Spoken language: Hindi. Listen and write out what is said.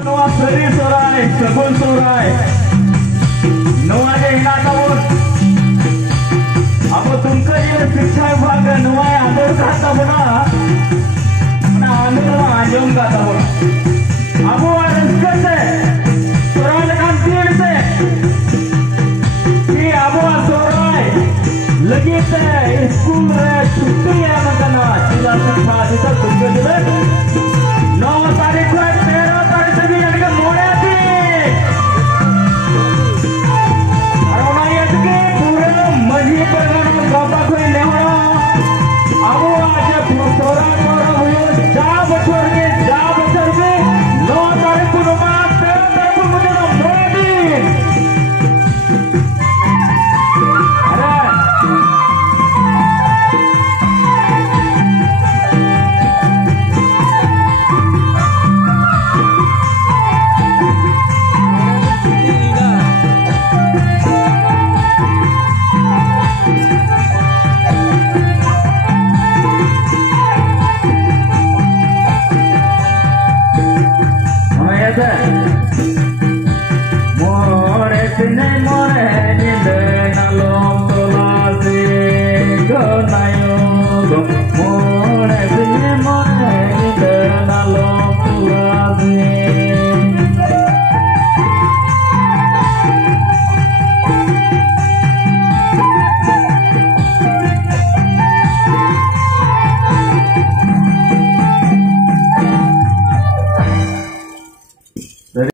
Noa Seri Sorai, Sabun Sorai, Noa के हिना तबुन, अब तुमका ये शिक्षा विभाग नोआ आदर का तबुना, ना आंदोलन आयोजन का तबुन, अब वो आरंभ से, सोराल कांतियों से, कि अब वो सोराय लगी थे स्कूल में छुट्टी